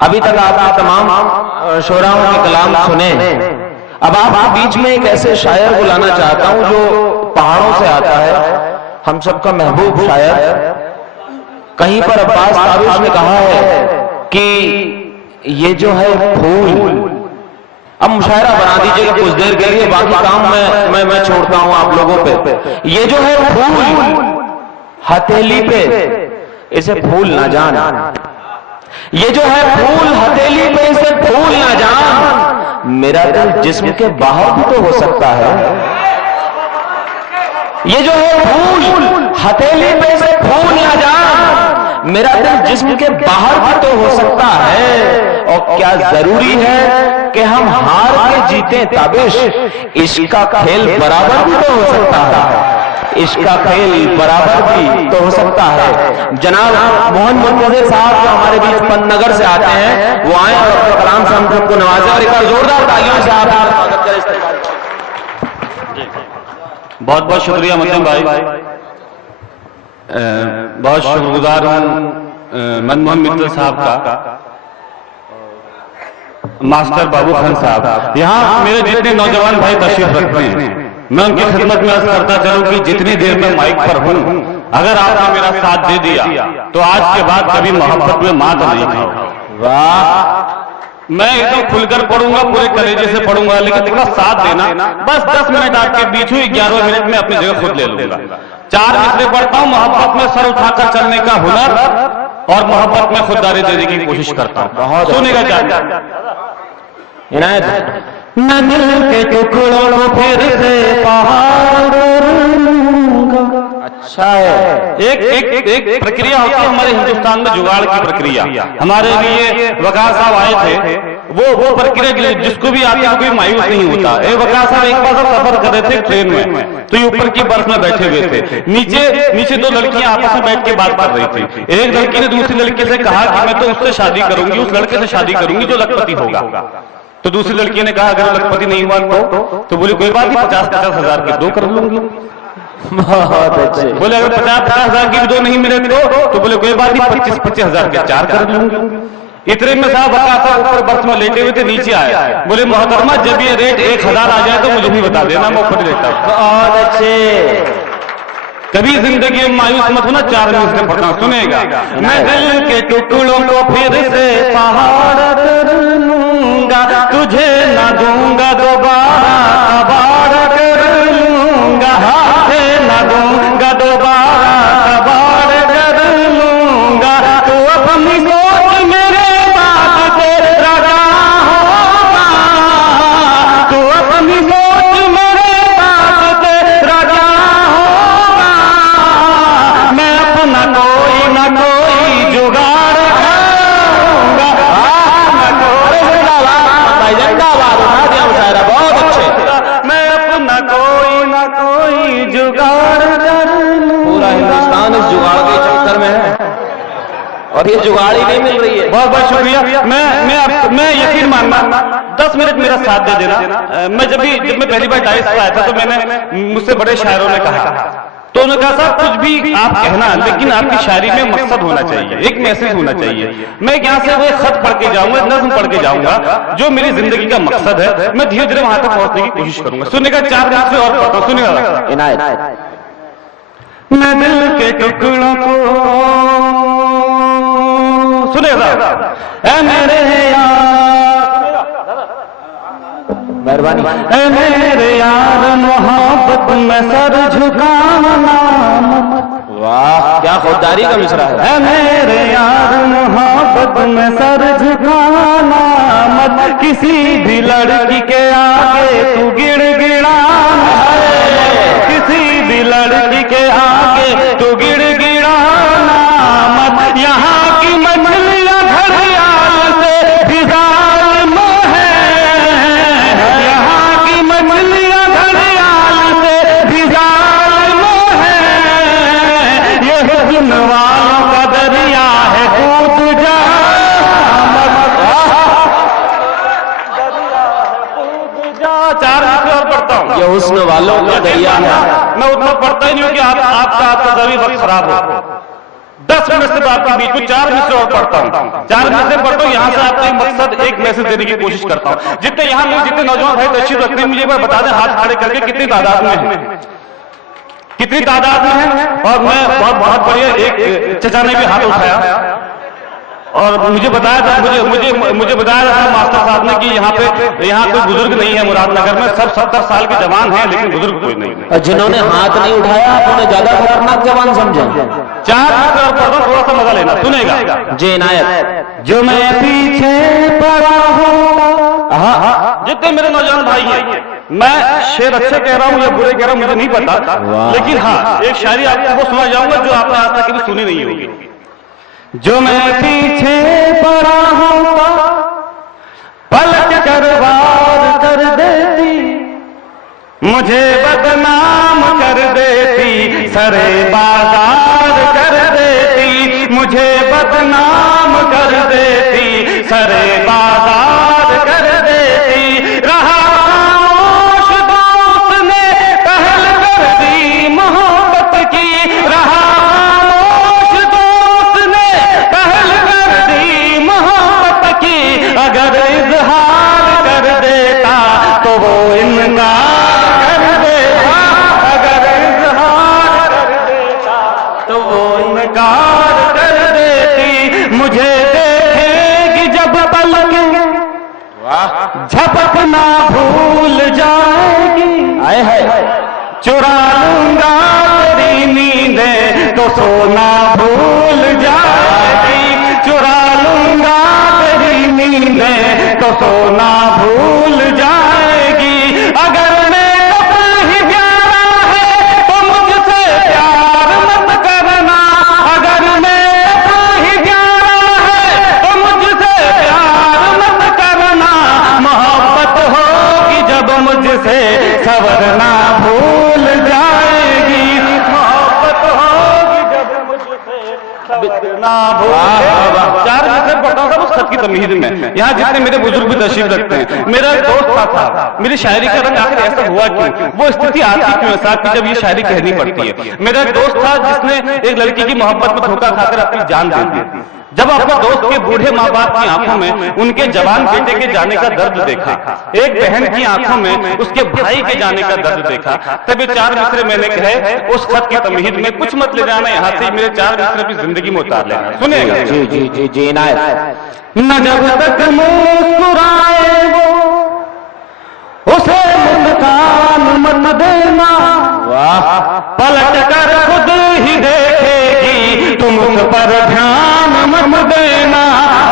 अभी तक आपने तमाम शोराओं के कलाम सुने। अब आपके बीच में एक ऐसे शायर बुलाना चाहता हूं जो पहाड़ों से आता है, हम सबका महबूब शायर। कहीं पर अब्बास ताबिश ने कहा है कि ये जो है फूल, अब मुशायरा बना दीजिएगा कुछ देर के लिए, बाकी काम मैं छोड़ता हूं आप लोगों पे। ये जो है फूल हथेली पे, इसे फूल ना जान। ये जो है फूल हथेली पे, इसे फूल ना जान। मेरा दिल जिस्म के बाहर भी तो हो सकता है। ये जो है फूल हथेली पे, इसे फूल ना जान। मेरा दिल जिस्म के बाहर भी तो हो सकता है। और क्या जरूरी है कि हम हार के जीते ताबिश, इसका खेल बराबर भी तो हो सकता है। इसका खेल बराबर भी तो हो सकता है। जनाब मोहन मुंतज़िर साहब जो हमारे बीच पंतनगर से आते हैं, वो आए और अपने कलाम से हम सबको नवाजे और एक बार जोरदार तालियों से आप स्वागत करें। इस्तेमाल बहुत बहुत शुक्रिया मदन भाई, बहुत शुक्रगुजार हूं मनमोहन मित्तल साहब का, मास्टर बाबू खान साहब। यहाँ मेरे जितने नौजवान भाई तशरीफ रखते हैं, मैं उनकी खिदमत में अर्ज करता चलूं कि जितनी देर में माइक पर हूं, अगर आपने मेरा साथ दे दिया तो आज के बाद कभी मोहब्बत में मात नहीं खाओ। वाह, मैं एकदम खुलकर पढ़ूंगा, पूरे कलेजे से पढ़ूंगा, लेकिन थोड़ा साथ देना। बस 10 मिनट आपके बीच हुई, 11 मिनट में अपनी जगह खुद ले लूंगा। 4 मिसरे पढ़ता हूं, मोहब्बत में सर उठाकर चलने का हुनर और मोहब्बत में खुददारी देने की कोशिश करता हूं। सुनेगा क्या इनायत। न दिल के टुकड़ों को फिर से पहाड़ करूंगा। अच्छा है। एक प्रक्रिया होती है हमारे हिंदुस्तान में, जुगाड़ की प्रक्रिया। हमारे लिए वकार साहब आए थे, वो प्रक्रिया जिसको भी आती है कोई मायूस नहीं होता। वकार साहब एक बार सफर कर रहे थे ट्रेन में, तो ये ऊपर की बर्थ में बैठे हुए थे। नीचे 2 लड़कियां आपस में बैठ के बात कर रही थी। एक लड़की ने दूसरी लड़की से कहा कि मैं तो उससे शादी करूंगी, उस लड़के से शादी करूंगी जो लखपति होगा। तो दूसरी लड़की ने कहा अगर लखपति नहीं हुआ तो बोले कोई बात नहीं, 50-50 हजार की 2 कर लूंगी। बहुत अच्छे। बोले अगर 50-50 हजार की भी 2 नहीं मिले तो बोले कोई बात नहीं, 25-25 हजार के 4 कर लूंगी। इतने में साहब बता ऊपर बर्थ में लेटे हुए थे, नीचे आए, बोले मोहतरमा जब ये रेट 1000 आ जाए तो मुझे भी बता देना, मैं ऊपर लेता हूं। बहुत अच्छे। कभी जिंदगी में मायूस मत होना। 4 मिनट से पढ़ना, सुनेगा। मैं दिल के टुकड़ों को फिर से पहाड़ कर लूंगा, तुझे ना दूंगा दोबारा कबाड़ कर लूंगा, हाथे ना दूंगा दोबारा कबाड़ कर लूंगा। तू अपनी सोच मेरे बात से राजा होगा, तू अपनी सोच मेरे बात से राजा होगा। मैं अपना कोई ना कोई जुगाड़ करूंगा। जिंदाबाद, उठा दिया मुशायरा, बहुत अच्छे। मैं अपना कोई ना कोई जुगाड़ कर लूं। पूरा हिंदुस्तान इस जुगाड़ के चक्कर में है और ये जुगाड़ ही नहीं मिल रही है। बहुत बहुत शुक्रिया। मैं यकीन मानना 10 मिनट मेरा साथ दे देना। मैं जब मैं पहली बार डाइस पर आया था तो मैंने मुझसे बड़े शायरों ने कहा, तो उन्होंने कहा साहब कुछ भी आप कहना, लेकिन आपकी शायरी में मकसद होना चाहिए, एक मैसेज होना चाहिए। मैं यहाँ से वो एक खत पढ़ के जाऊंगा, नज़्म पढ़ के जाऊंगा जो मेरी जिंदगी का मकसद है। मैं धीरे धीरे वहां तक पहुंचने की कोशिश करूंगा। सुनेगा 4 मिनट से और पढ़ता हूं, सुनिएगा। इनायत। मैं दिल के टुकड़ों को, सुनेगा, ऐ मेरे मेहरबानी। ऐ मेरे यार मोहब्बत में सर झुकाना। वाह, क्या खुददारी का मिसरा है। ऐ मेरे यार मोहब्बत में सर झुकाना मत, किसी भी लड़की के आगे तू गिड़गिड़ाना। किसी भी लड़की के आगे तू गिड़गिड़ाना मत। यहाँ की मछलियां घड़ियाल से भी जालिम है, यहाँ की मछलियां घड़ियाल से भी जालिम है। ये हुस्न वालों का दरिया है, कूद जा मत। कूद जा। 4 मिनट और पढ़ता हूँ। ये हुस्न वालों का दरिया है। मैं उतना पढ़ता ही नहीं हूँ कि आपका कभी वक्त खराब हो। 10 मिनट से आपके बीच में 4 मिनट और पढ़ता हूँ, 4 मिनट से पढ़ता हूँ। यहाँ से आपको एक मकसद, एक मैसेज देने की कोशिश करता हूँ। जितने यहाँ में जितने नौजवान भाई तशरीफ रखते हैं, मुझे एक बार बता दें हाथ खड़े करके कितनी तादाद में है, कितनी तादाद में है। और मैं बहुत बढ़िया, एक चचा ने भी हाथ उठाया और मुझे बताया था, मुझे बताया था मास्टर साहब ने कि यहाँ कोई बुजुर्ग नहीं है मुरादनगर में, सब 70 साल के जवान हैं लेकिन बुजुर्ग कोई नहीं है। और जिन्होंने हाथ नहीं उठाया उन्हें ज्यादा खतरनाक जवान समझे। 4 मिनट और थोड़ा सा मजा लेना, सुनेगा जी इनायत। जो मैं पीछे पड़ा हूँ, जितने मेरे नौजवान भाई हैं, मैं शेर अच्छे कह रहा हूँ या बुरे कह रहा हूँ मुझे नहीं पता, लेकिन हाँ एक शायरी आपको वो सुना जाऊंगा जो आपने आज तक कभी सुनी नहीं होगी। जो मैं पीछे पड़ा हूँ पलट कर वार कर देती, मुझे बदनाम कर देती, सरे बाजार कर देती, मुझे बदनाम कर देती, सरे बाजार कर देती। रहा खामोश दोस्त ने पहल कर दी मोहब्बत की, रहा खामोश दोस्त ने पहल कर दी मोहब्बत की। अगर इजहार कर देता तो वो इनकार कर देता, अगर इजहार कर देता तो वो इनकार कर देती। मुझे देखेगी जब पलक झपकना भूल जाएगी, आए है चुरा लूंगा तेरी नींदें तो सोना भूल जाएगी, चुरा लूंगा तेरी नींदें तो सोना भूल जाएगी। अगर मेरा दिल ही प्यारा है तो मुझसे प्यार मत करना, अगर मेरा दिल ही प्यारा है तो मुझसे प्यार मत करना। मोहब्बत होगी जब मुझसे सवरना भूल जाएगी, मोहब्बत होगी जब मुझसे सवरना भूल जाएगी। 4 मिनट से पढ़ता हूँ उस खत की तमीज में। यहाँ जितने मेरे बुजुर्ग भी तशरीफ रखते हैं, मेरा एक दोस्त था, मेरी शायरी का रंग आखिर ऐसा हुआ क्यों, वो स्थिति आती क्यों है साहब कि जब ये शायरी कहनी पड़ती है। मेरा एक दोस्त था जिसने एक लड़की की मोहब्बत में धोखा खाकर अपनी जान दे दी। जब अपने दोस्त के बूढ़े माँ बाप की आंखों में उनके जवान बेटे के जाने का दर्द देखा, एक बहन की आंखों में उसके भाई के जाने का दर्द देखा, तब ये 4 मिसरे मैंने कहे उस खत की तमहीद में कुछ मत ले जाना, यहाँ से मेरे 4 मिसरे अपनी जिंदगी में उतार लेना। सुनिएगा जी जी जी जी इनायत। न जब तक मुस्कुराए वो उसे मुस्कान मत देना, वाह, पलट कर खुद ही देखेगी तुम उस पर ध्यान मत देना,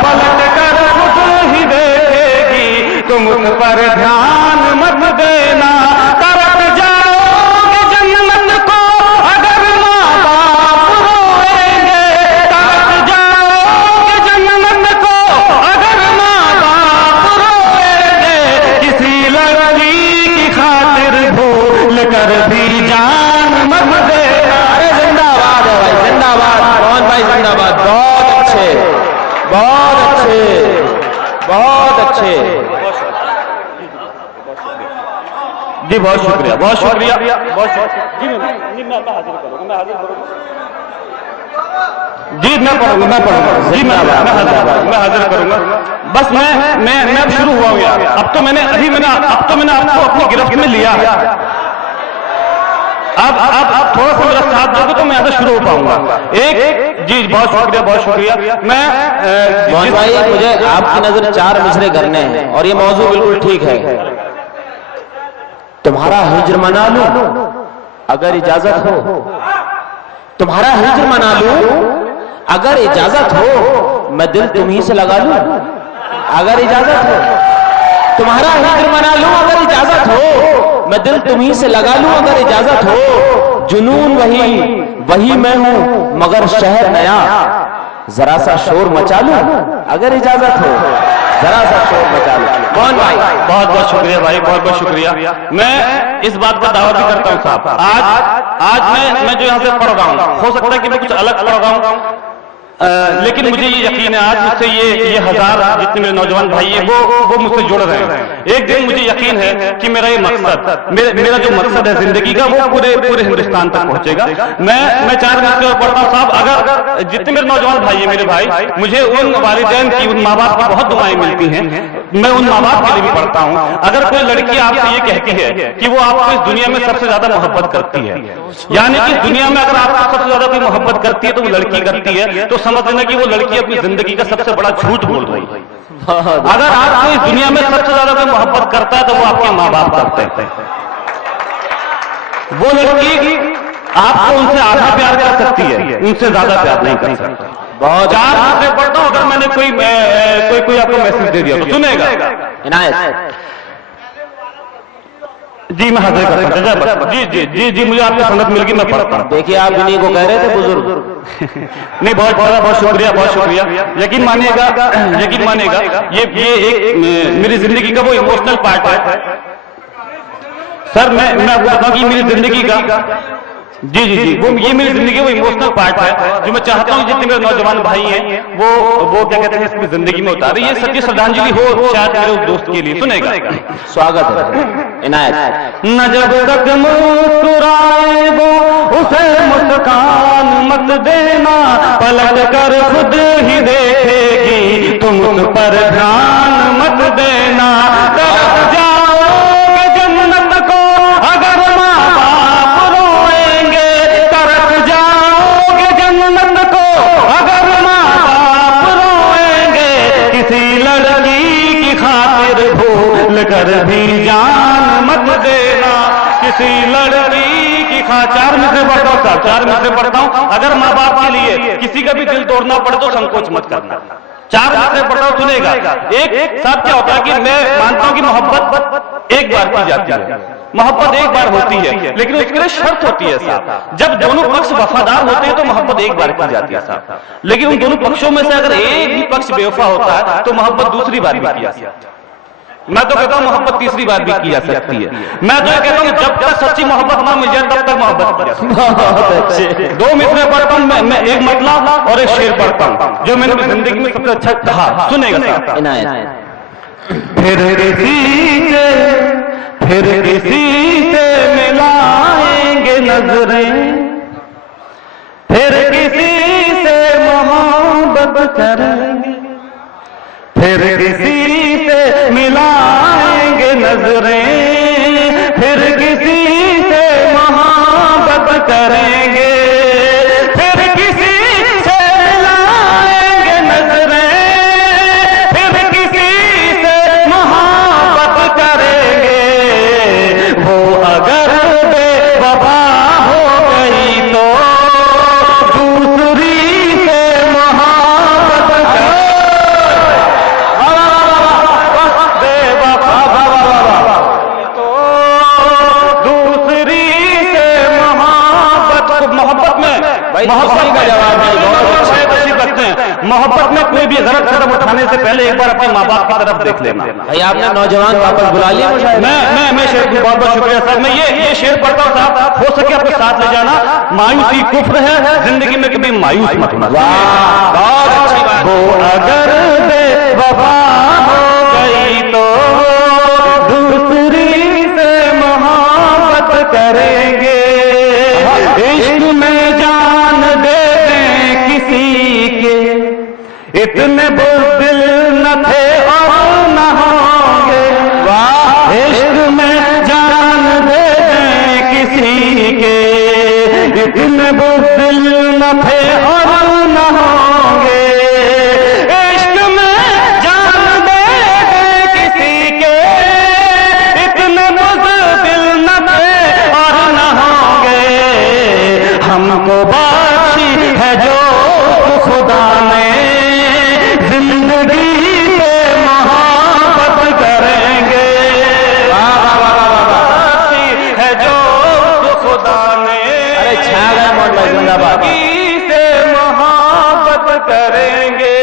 पलट कर खुद ही देखेगी तुम उस पर ध्यान मत देना। तरफ जाओगे जन्नत को अगर माँ बाप रोएंगे, तरफ जाओगे जन्नत को अगर माँ बाप रोएंगे। किसी लड़की की खातिर भूल कर भी जान मत देना। अरे जिंदाबाद है भाई, जिंदाबाद मोहन भाई, जिंदाबाद। बहुत अच्छे, बहुत अच्छे, बहुत अच्छे जी, बहुत शुक्रिया, बहुत शुक्रिया, बहुत शुक्रिया जी। मैं हाजिर करूंगा, मैं हाजिर करूंगा जी, मैं पढ़ूंगा जी, मैं हाजिर करूंगा। बस मैं अब शुरू हुआ हूँ यार, अब तो मैंने आपको अपनी गिरफ्त में लिया है। अब थोड़ा सा मेरा साथ दोगे तो मैं यहाँ से शुरू हो पाऊंगा। एक जी, बहुत शुक्रिया, बहुत शुक्रिया। मैं मोहन भाई, मुझे आपकी नजर 4 मिसरे करने हैं और ये मौजू बिल्कुल ठीक है। तुम्हारा हिज्र मना लूं अगर इजाजत हो, तुम्हारा हिज्र मना लूं अगर इजाजत हो, मैं दिल तुम्ही से लगा लूं अगर इजाजत हो। तुम्हारा हिज्र मना लूं अगर इजाजत हो, मैं दिल तुम्ही से लगा लूं अगर इजाजत हो। जुनून वही मैं हूं मगर शहर नया, जरा सा शोर मचा लूं अगर इजाजत हो, जरा सा शोर मचा लूं। मोहन भाई, बहुत बहुत शुक्रिया भाई, बहुत बहुत शुक्रिया। मैं इस बात का दावा भी करता हूँ साहब, आज मैं जो यहाँ से पढ़ रहा हूँ, हो सकता है कि मैं कुछ अलग पढ़ रहा हूँ, लेकिन मुझे ये यकीन है आज मुझसे ये हजार जितने मेरे नौजवान भाई हैं वो मुझसे जुड़ रहे हैं। एक दिन मुझे यकीन है कि मेरा ये मकसद मेरा जो मकसद है जिंदगी का वो पूरे हिंदुस्तान तक पहुंचेगा। मैं 4 मिनट और पढ़ता हूँ साहब, अगर जितने मेरे नौजवान भाई है मेरे भाई, मुझे उन वालिदैन की, उन माँ बाप की बहुत दुआएं मिलती हैं, मैं उन माँ बाप के लिए भी पढ़ता हूँ। अगर कोई लड़की आपसे ये कहती है कि वो आपको इस दुनिया में सबसे ज्यादा मोहब्बत करती है, यानी कि दुनिया में अगर आपको सबसे ज्यादा कोई मोहब्बत करती है तो वो लड़की करती है, तो समझ लेना कि वो लड़की अपनी जिंदगी का सबसे बड़ा झूठ बोल रही है। अगर आपको इस दुनिया में सबसे ज्यादा कोई मोहब्बत करता है तो वो आपके माँ बाप करते हैं। वो लड़की आपको उनसे आधा प्यार कर सकती है, उनसे ज्यादा प्यार नहीं कर सकती। बहुत 4 से पढ़ता हूं, अगर मैंने कोई आपको मैसेज दे दिया तो सुनेगा। इनायत जी मैं हाजिर करता हूं। जी मुझे आपकी संगत मिल गई, मैं पढ़ता हूं। देखिए आप इन्हीं को कह रहे थे बुजुर्ग। नहीं बहुत शुक्रिया। यकीन मानिएगा ये एक मेरी जिंदगी का वो इमोशनल पार्ट है सर। मैं आपको बताऊं कि मेरी जिंदगी का जी वो ये मेरी जिंदगी वो इमोशनल पार्ट है जो मैं चाहता हूँ जितने मेरे नौजवान भाई हैं वो क्या कहते हैं इसकी जिंदगी में उतारे। ये सच्ची श्रद्धांजलि हो शायद मेरे उस दोस्त के लिए। सुनेगा, स्वागत है इनायत। न जब तक मुस्कुराए वो उसे मुस्कान मत देना, पलट कर खुद ही देखेगी तुम उस पर ध्यान मत देना। जाओगे जन्नत को अगर माँ बाप रोएंगे, तरस जाओगे जन्नत को अगर माँ बाप रोएंगे। किसी लड़की की खातिर भूल कर भी जान मत देना, किसी लड़की की खातिर। 4 मिनट से पढ़ता हूँ साहब, 4 मिनट से पढ़ता हूँ। अगर माँ बाप के लिए किसी का भी दिल तोड़ना पड़े तो संकोच मत करना। 4 मिनट से पढ़ता हूँ, सुनेगा। एक साहब क्या होता है कि मैं मानता हूँ कि मोहब्बत एक बार की जाती है, मोहब्बत एक बार होती है, लेकिन उसके लिए शर्त होती है साहब। जब दोनों पक्ष वफादार होते हैं तो मोहब्बत एक बार की जाती है साहब, लेकिन उन दोनों पक्षों में से अगर एक ही पक्ष बेवफा होता है तो मोहब्बत दूसरी बार भी की जा सकती है। मैं तो कहता हूं मोहब्बत तीसरी बार भी की जा सकती है। मैं तो कहता हूं जब तक सच्ची मोहब्बत ना मिल जाए तब तक मोहब्बत की जा सकती है। बहुत अच्छे। 2 मिसरे पढ़ता हूं मैं एक मतलब और एक शेर पढ़ता हूं जो मैंने अपनी जिंदगी में सबसे अच्छा कहा। सुनेगा साहब। इनायत। फिर किसी से मिलाएंगे नजरें, फिर किसी से मोहब्बत करेंगे, फिर किसी से मिलाएंगे नजरें, फिर किसी से मोहब्बत करेंगे, फिर किसी से मिलाएंगे नजरें, फिर किसी से मोहब्बत करेंगे। वो अगर बेवफा हो गई तो दूसरी से मोहब्बत करेंगे। मोहब्बत का जवाब रखते हैं। मोहब्बत में कोई भी गलत कदम उठाने से पहले एक बार अपने माँ बाप की तरफ देख लेना। भाई आपने नौजवान वापस बुला लिया मुझे। मैं शेर को बहुत बहुत शुक्रिया साहब। मैं ये शेर पढ़ता हूँ साहब, हो सके आपके साथ ले जाना। मायूसी कुफ्र है, जिंदगी में कभी मायूस मत होना। बहुत अच्छी बात। वो अगर बेवफा हो गई तो दूसरी से मोहब्बत करेंगे। इश्क में जान दे दें किसी के, इतने बुज़दिल न थे और न होंगे। वाह, इश्क में जान दे दें किसी के, इतने बुज़दिल न थे और न होंगे। इश्क में जान दे दें किसी के, इतने बुज़दिल न थे और न होंगे। हमको बख्शी है जो खुदा ने, जिंदगी से मोहब्बत करेंगे। बख्शी है जो खुदा ने, अरे छा गए मौला जिंदाबाद। जिंदगी से मोहब्बत करेंगे।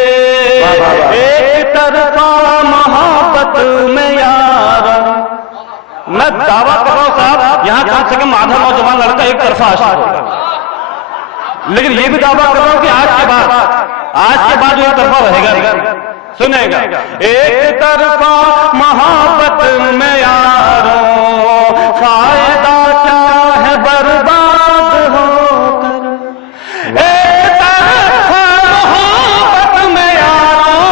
एक तरफा मोहब्बत में यार, मैं दावा कर रहा हूं साहब यहां कम से कम आधा नौजवान लड़का एक तरफा आशिक होगा, लेकिन ये भी दावा कर रहा हूं कि आज के बाद आज के बाद एक तरफा रहेगा, सुनेगा। एक तरफा मोहब्बत में यारों फायदा क्या है बर्बाद होकर, एक तरफा मोहब्बत में यारों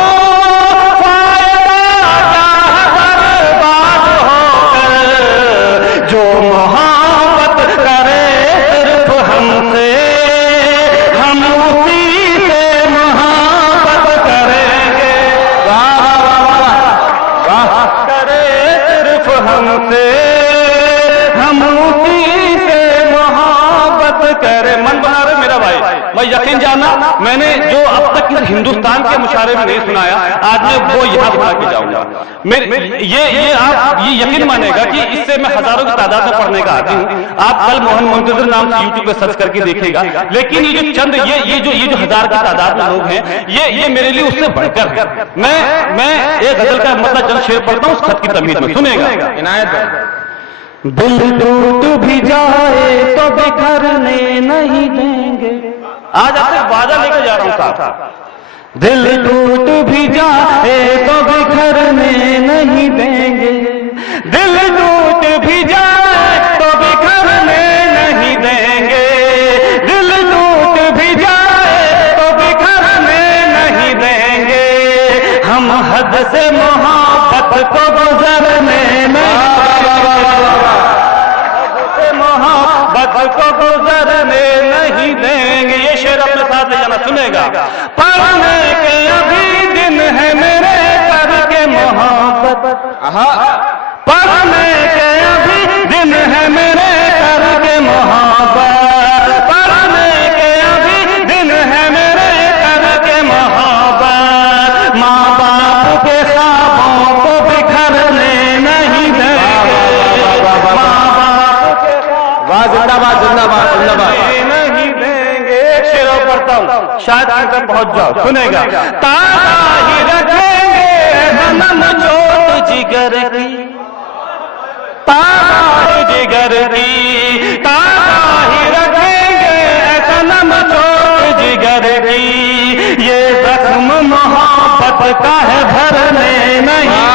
फायदा क्या है बर्बाद होकर, जो मोहब्बत करे सिर्फ हमसे हम उसी से मोहब्बत करेंगे, करे सिर्फ हमसे हम उसी से मोहब्बत करें। मन बना रहे मेरा भाई, मैं यकीन जाना मैंने जो अब तक हिंदुस्तान के मुशायरे में नहीं सुनाया, आज मैं वो यहाँ सुना के जाऊंगा। आप ये यकीन मानेगा कि इससे मैं हजारों की तादाद में पढ़ने का आती हूँ। आप कल मोहन मुंतजर नाम से यूट्यूब पे सर्च करके देखिएगा, लेकिन ये जो चंद ये जो हजार की तादाद में लोग हैं, ये मेरे लिए उससे बढ़कर है। मैं एक गजल का मतलब चंद शेर पढ़ता हूँ उस खत की तमीज में, सुनेगा। इनायत। दिल टूट भी जाए तो बिखरने नहीं देंगे, आज आपसे वादा लेकर जा रहा हूं साहब। दिल टूट भी जाए तो बिखरने नहीं देंगे, दिल टूट भी जाए तो बिखरने नहीं देंगे, दिल टूट भी जाए तो बिखरने नहीं देंगे, हम हद से मोहब्बत को गुजरने नहीं, मोहब्बत को गुजरने नहीं देंगे। ये शेर अपने साथ ले जाना, सुनेगा। पढ़ने के अभी दिन है मेरे करके मोहब्बत, पढ़ने के अभी दिन है मेरे करके मोहब्बत, पढ़ने के अभी दिन है मेरे करके मोहब्बत, माँ बाप के ख्वाबों को बिखरने नहीं देंगे, जिंदाबाद जिंदाबाद जिंदाबाद नहीं देंगे। एक शेर और पढ़ता हूँ, शायद आगे तक पहुंच जाओ, सुनेगा। ताजा ही रखेंगे सनम चोट जिगर की, ताजा जिगर की, ताजा ही रखेंगे सनम चोट जिगर की, ये जख्म मोहब्बत का है भरने नहीं,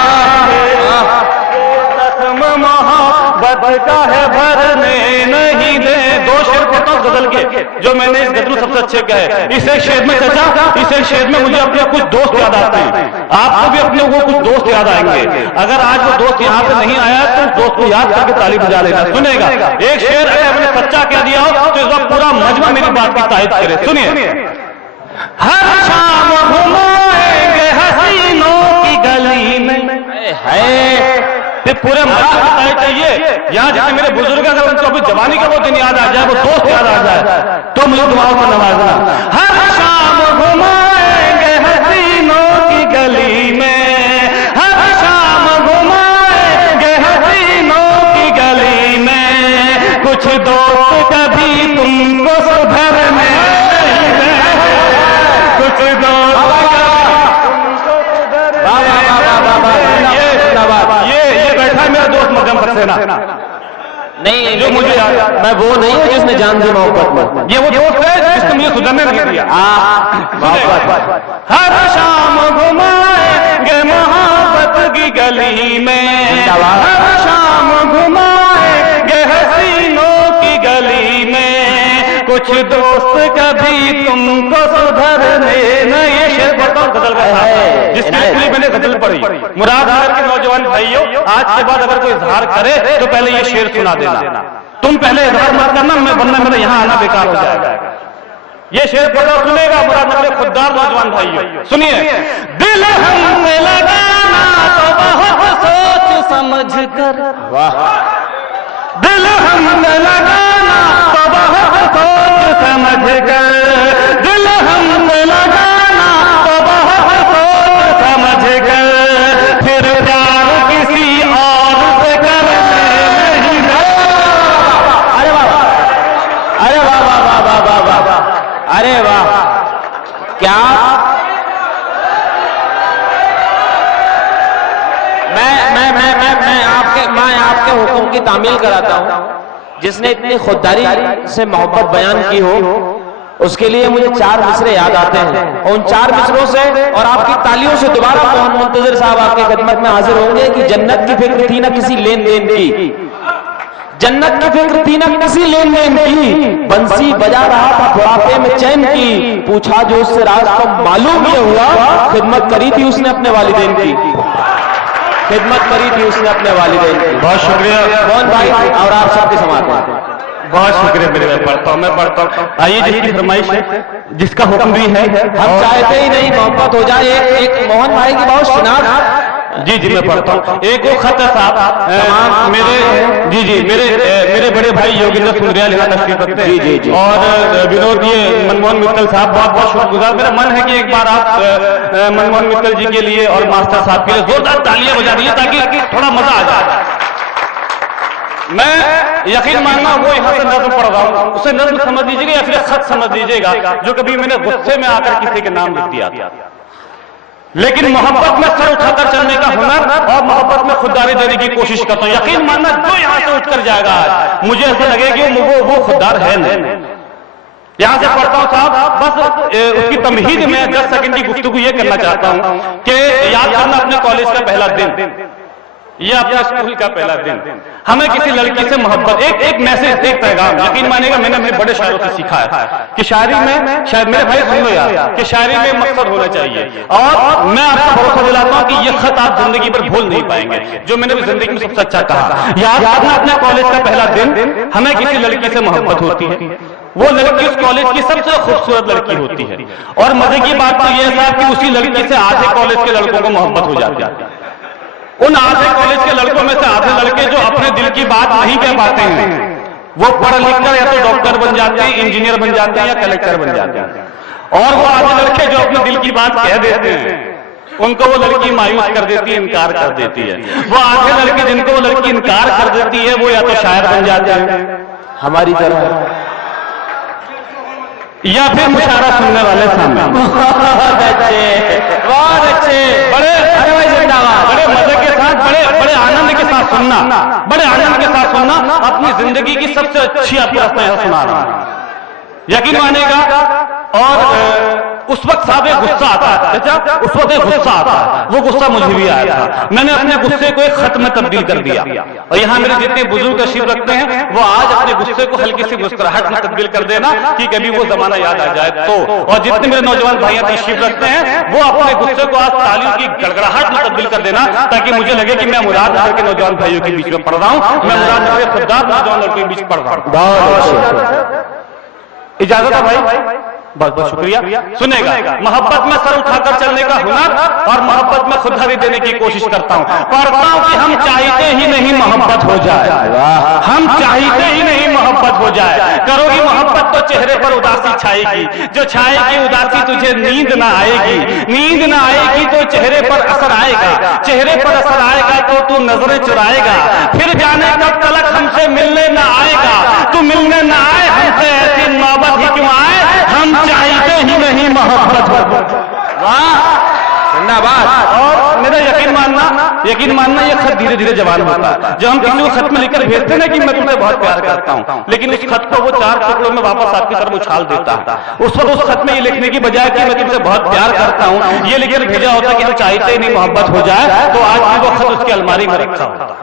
मोहब्बत का है भरने नहीं दे। दो शेर पढ़ता हूं गजल के जो मैंने इस गजल सबसे अच्छे कहे। इस एक शेर में चाचा, इस एक शेर में मुझे अपने कुछ दोस्त याद आते हैं, आपको भी अपने वो कुछ दोस्त याद आएंगे। अगर आज वो दोस्त यहाँ पे नहीं आया तो दोस्त को याद करके ताली बजा लेना, सुनेगा। एक शेर अगर मैंने सच्चा कह दिया हो तो इस वक्त पूरा मजमा मेरी बात की तारीफ करे, सुनिए। हर शाम घुमाएंगे हसीनों की गली में, है पूरे मजा चाहिए। यहाँ जैसे मेरे बुजुर्ग अगर उनको अभी जवानी का वो दिन याद आ जाए, वो दोस्त याद आ जाए, तो मुझे दुआओं से नवाजना। हर शाम घुमाएंगे हसीनों की गली में, हर शाम घुमाएंगे हसीनों की गली में, कुछ दोस्त कभी तुमको सुधरने नहीं देंगे, कुछ दोस्त मेरा दोस्त मध्यम सक्सेना नहीं, जो मुझे मैं वो नहीं हूँ जिसने जान दी मोहब्बत में, ये वो दोस्त है जिसने मुझे सुधरने नहीं दिया। हर शाम घुमाएंगे मोहब्बत की गली में, हर शाम घुमाएंगे हसीनों की गली में, कुछ दोस्त कभी तुमको सुधरने नहीं। ये शेर पढ़ता हूँ गजल का है जिसके लिए मैंने गजल पढ़ी। मुरादनगर के नौजवान भाइयों, आज के बाद अगर कोई इजहार करे तो पहले ये शेर सुना देना। तुम पहले इजहार मत करना, मैं वरना मेरा यहाँ आना बेकार हो जाएगा। ये शेर पढ़ो, सुनेगा मुरादनगर के खुददार नौजवान भाइयों, सुनिए। दिल हमने लगाना तो बहुत सोच समझ कर, वाह, दिल हमने लगाना तो बहुत सोच समझ कर, दिल हमने लगाना तो बहुत सोच समझ कर, फिर प्यार किसी और से करने नहीं देंगे। अरे वाह, अरे वाह वाह वाह वाह वाह वाह वाह, अरे वाह, क्या मैं आपके हुक्म की तामील कराता हूं। जिसने इतनी खुददारी से मोहब्बत बयान की हो उसके लिए मुझे 4 मिसरे याद आते हैं, और उन 4 मिसरों से और आपकी तालियों से दोबारा मोहन मुंतजिर साहब आपकी खिदमत में हाजिर होंगे कि जन्नत की फिक्र थी ना किसी लेन देन की, जन्नत की फिक्र थी ना किसी लेन देन की, बंसी बजा रहा था बुढ़ापे में चैन की, पूछा जो उससे राज को मालूम ये हुआ, खिदमत करी थी उसने अपने वालिदैन की, खिदमत करी थी उसने अपने वालिदैन की। बहुत शुक्रिया मोहन भाई और आप सबके समाज बहुत शुक्रिया मेरे, मैं पढ़ता हूँ। आइए जिसकी फरमाइश है, जिसका हुक्म भी है, हम चाहते ही नहीं मोहब्बत हो जाए। एक मोहन भाई की बहुत शिनाख्त। जी मैं पढ़ता हूँ। एक वो खत है साहब मेरे, जी मेरे बड़े भाई योगेंद्र सुंदरियाल यहाँ तशरीफ रखते हैं, जी और विनोद ये मनमोहन मित्तल साहब बहुत बहुत शुक्रगुजार। मेरा मन है कि एक बार आप मनमोहन मित्तल जी के लिए और मास्टर साहब के लिए जोरदार तालियां बजा दीजिए ताकि थोड़ा मजा आ जाए। मैं यकीन मानना वो यहाँ से नज्म पढ़ रहा हूँ, उसे नज्म समझ लीजिएगा या फिर खत समझ लीजिएगा जो कभी मैंने गुस्से में आकर किसी के नाम लिख दिया। लेकिन मोहब्बत में सर उठाकर चलने का हुनर और मोहब्बत में खुददारी देने की कोशिश करता हूं। यकीन मानना जो यहां से उठकर जाएगा आज मुझे ऐसा लगेगा कि वो खुददार है नहीं। यहां से पढ़ता हूं साहब, बस उसकी तमहीद में 10 सेकंड की गुफ्तगू ये करना चाहता हूं कि याद करना अपने कॉलेज का पहला दिन, ये अपने स्कूल का पहला दिन, हमें किसी लड़की से मोहब्बत, एक मैसेज, एक पैगाम। यकीन मानेगा मैंने अपने बड़े शायरों से सीखा है कि शायरी में, शायद मेरे भाई सुन लो यार, कि शायरी में मकसद होना चाहिए। और मैं आपको भरोसा दिलाता हूं कि ये खत आप जिंदगी पर भूल नहीं पाएंगे, जो मैंने जिंदगी में सबसे अच्छा कहा। याद रखना अपने कॉलेज का पहला दिन, हमें किसी लड़की से मोहब्बत होती है, वो लड़की उस कॉलेज की सबसे खूबसूरत लड़की होती है, और मजे की बात तो यह है कि उसी लड़की से आधे कॉलेज के लड़कों को मोहब्बत हो जाती है। उन आधे कॉलेज के लड़कों में से आधे लड़के जो अपने दिल की बात नहीं कह पाते हैं, वो पढ़ लिख कर या तो डॉक्टर बन जाते हैं, इंजीनियर बन जाते हैं या कलेक्टर बन जाते हैं, और वो आधे लड़के जो अपने दिल की बात कह देते हैं उनको वो लड़की मायूस कर देती है, इनकार कर देती है। वो आधे लड़के जिनको वो लड़की इनकार कर देती है वो या तो शायर बन जाते हैं हमारी तरह, या फिर मुशायरा सुनने वाले सामने। बहुत अच्छे, बड़े जिंदाबाद, बड़े मजे के साथ, बड़े आनंद के साथ सुनना, बड़े आनंद के साथ सुनना। अपनी जिंदगी की सबसे अच्छी आपको रस्में सुना रहा हूं, यकीन मानेगा। और उस वक्त साहब एक गुस्सा आता है, अच्छा उस वक्त एक गुस्सा आता है, वो गुस्सा मुझे भी आया था। मैंने अपने गुस्से को एक खत में तब्दील कर दिया, और यहाँ मेरे जितने बुजुर्ग तशरीफ रखते हैं वो आज अपने गुस्से को हल्की सी मुस्कुराहट में तब्दील कर देना कि कभी वो जमाना याद आ जाए तो। और जितने मेरे नौजवान भाइयां तशरीफ रखते हैं वो अपने गुस्से को आज तालियों की गड़गड़ाहट में तब्दील कर देना ताकि मुझे लगे कि मैं मुरादनगर के नौजवान भाइयों के बीच में पढ़ रहा हूँ, मैं मुरादनगर के खुददार नौजवान लड़कों के बीच पढ़ रहा हूँ। इजाजत है भाई, बहुत बहुत शुक्रिया। सुनेगा, मोहब्बत में सर उठाकर चलने का हुनर और मोहब्बत में खुददारी देने की कोशिश करता हूं। पढ़ता हूं कि हम चाहते ही नहीं मोहब्बत हो जाए, हम चाहते ही नहीं मोहब्बत हो जाए। करोगी मोहब्बत तो चेहरे पर उदासी छाएगी, जो छाएगी उदासी तुझे नींद ना आएगी, नींद ना आएगी तो चेहरे पर असर आएगा, चेहरे पर असर आएगा तो तू नजरें चुराएगा, फिर जाने कब तलक हमसे मिलने ना आएगा, तू मिलने ना आए हमसे ऐसी नौबत ही क्यों आए, हम चाहते ही नहीं मोहब्बत हो। वाह धन्यवाद। और मेरा यकीन मानना ये खत धीरे धीरे जवान होता है। जब हम किसी को खत में लिखकर भेजते ना कि मैं तुम्हें बहुत प्यार करता हूं, लेकिन उस खत को वो 4 टुकड़ों में वापस आपकी तरफ उछाल देता है। उस वक्त उस खत में ये लिखने की बजाय कि मैं तुमसे बहुत प्यार करता हूं, ये लिखकर भेजा होता कि हम चाहते ही नहीं मोहब्बत हो जाए, तो आज भी वो खत उसकी अलमारी में रखा होता।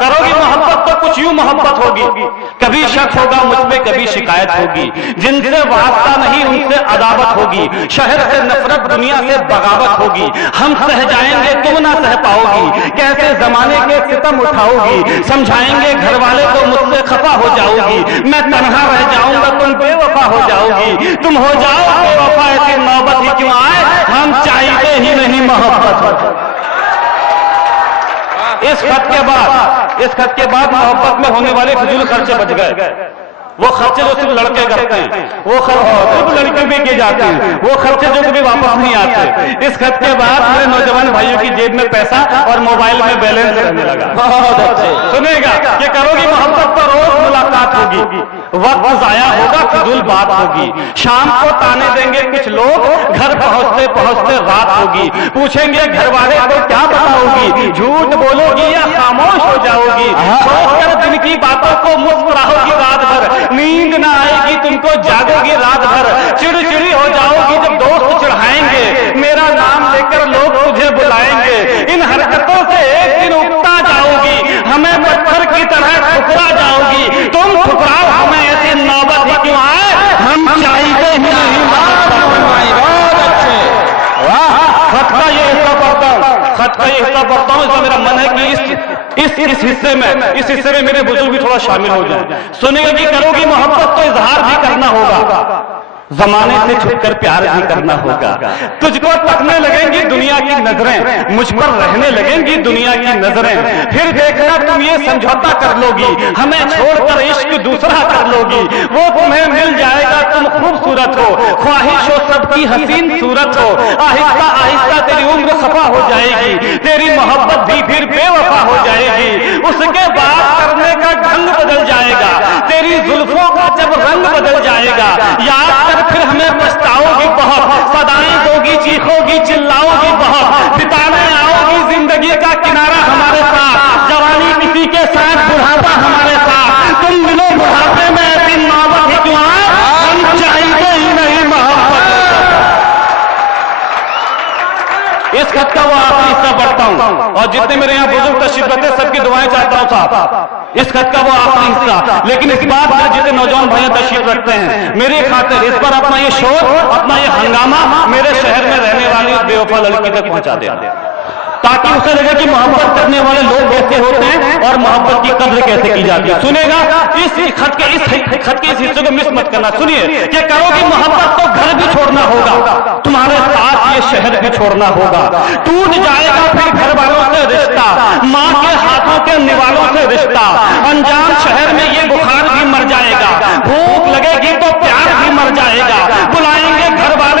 करोगी मोहब्बत तो कुछ यूं मोहब्बत होगी, कभी शक होगा मुझ पे, कभी शिकायत होगी, जिनसे वास्ता नहीं उनसे अदावत होगी, शहर से नफरत दुनिया से बगावत होगी, हम सह जाएंगे तुम ना सह पाओगी, कैसे जमाने के सितम उठाओगी, समझाएंगे घर वाले तो मुझसे खफा हो जाओगी, मैं तन्हा रह जाऊंगा तुम बेवफा हो जाओगी, तुम हो जाओ बेवफा ऐसी नौबत ही क्यों आए, हम चाहते ही नहीं मोहब्बत। इस खत के बाद मोहब्बत में होने वाले फिजूल खर्चे बच गए। वो खर्चे जो सिर्फ लड़के करते हैं, वो खर्चे लड़के भी किए जाते हैं, वो खर्चे जो कभी वापस नहीं आते। इस खत के बाद मेरे नौजवान भाइयों की जेब में पैसा और मोबाइल में बैलेंस रहने लगा। बहुत अच्छे। सुनेगा कि करोगी मोहब्बत तो रोज मुलाकात होगी, वक्त जाया होगा, फिजूल बात होगी। शाम को ताने देंगे कुछ लोग, घर पहुंचते पहुंचते रात होगी। पूछेंगे घर वाले को क्या बताओगी, झूठ बोलोगी या खामोश हो जाओगी। सोचकर दिन की बातों को मुस्कुराओगी रात भर, नींद ना आएगी तुमको, जागोगी रात भर। चिड़चिड़ी हो जाओगी जब दोस्त चिढ़ाएंगे, मेरा नाम लेकर लोग तुझे बुलाएंगे। इन हरकतों से एक दिन उगता जाओगी, हमें पत्थर की तरह ठुकरा जाओगी। तुम ठुकराओ हमें, ऐसी नौबत ही क्यों आए, हम चाहते ही नहीं। बहुत अच्छे। वाह। खत का ये हिस्सा पढ़ता हूँ, खत का ये हिस्सा पढ़ता हूँ, इसमें मेरा मन है कि इस हिस्से में मेरे बुजुर्ग भी थोड़ा शामिल हो जाए। सुनिएगा कि करोगी मोहब्बत तो इजहार भी करना होगा, जमाने से छुपकर प्यार भी करना होगा। तुझको तकने लगेंगी दुनिया की नजरें, मुझ पर रहने लगेंगी दुनिया की नजरें। फिर देखना तुम ये समझौता कर लोगी, हमें छोड़कर इश्क दूसरा कर लोगी। वो तुम्हें मिल जाएगा, तुम खूबसूरत हो, ख्वाहिश हो सबकी हसीन सूरत हो। आहिस्ता आहिस्ता तेरी उम्र खफा हो जाएगी, तेरी मोहब्बत भी फिर बेवफा हो जाएगी। उसके बाद करने का ढंग बदल जाएगा, तेरी जुल्फों का जब रंग बदल जाएगा। याद कर फिर हमें पछताओगी बहुत, सदाएं दोगी, चीखोगी, चिल्लाओगी बहुत। बिताने आओगी जिंदगी का किनारा हमारे साथ, जवानी किसी के साथ, बुढ़ापा हमारे साथ। तुम मिलो बुढ़ापे में, ऐसी नौबत ही क्यों आए, हम चाहते ही नहीं मोहब्बत। इस खत का वो आखिरी हिस्सा पढ़ता हूं, और जितने मेरे यहाँ बुजुर्ग तशरीफ रखते हैं सबकी दुआएं चाहता हूं साहब। इस खत का वो आखिरी हिस्सा, लेकिन इस बात में जितने नौजवान भाइयों तशरीफ रखते हैं, मेरे खातिर इस पर अपना ये शोर, अपना ये हंगामा मेरे शहर में रहने वाली बेवफा लड़की तक पहुंचा दे, ताकि उसे लगे कि मोहब्बत करने वाले लोग कैसे होते हैं और मोहब्बत की कद्र कैसे की जाती है। सुनेगा इस खत के इस हिस्से को मिस मत करना। सुनिए कि करोगी मोहब्बत तो घर भी छोड़ना होगा, तुम्हारे साथ ये शहर भी छोड़ना होगा। टूट जाएगा फिर घर वालों से रिश्ता, माँ के हाथों के निवालों से रिश्ता। अनजान शहर में ये बुखार भी मर जाएगा, भूख लगेगी तो प्यार भी मर जाएगा। बुलाएंगे घर वाले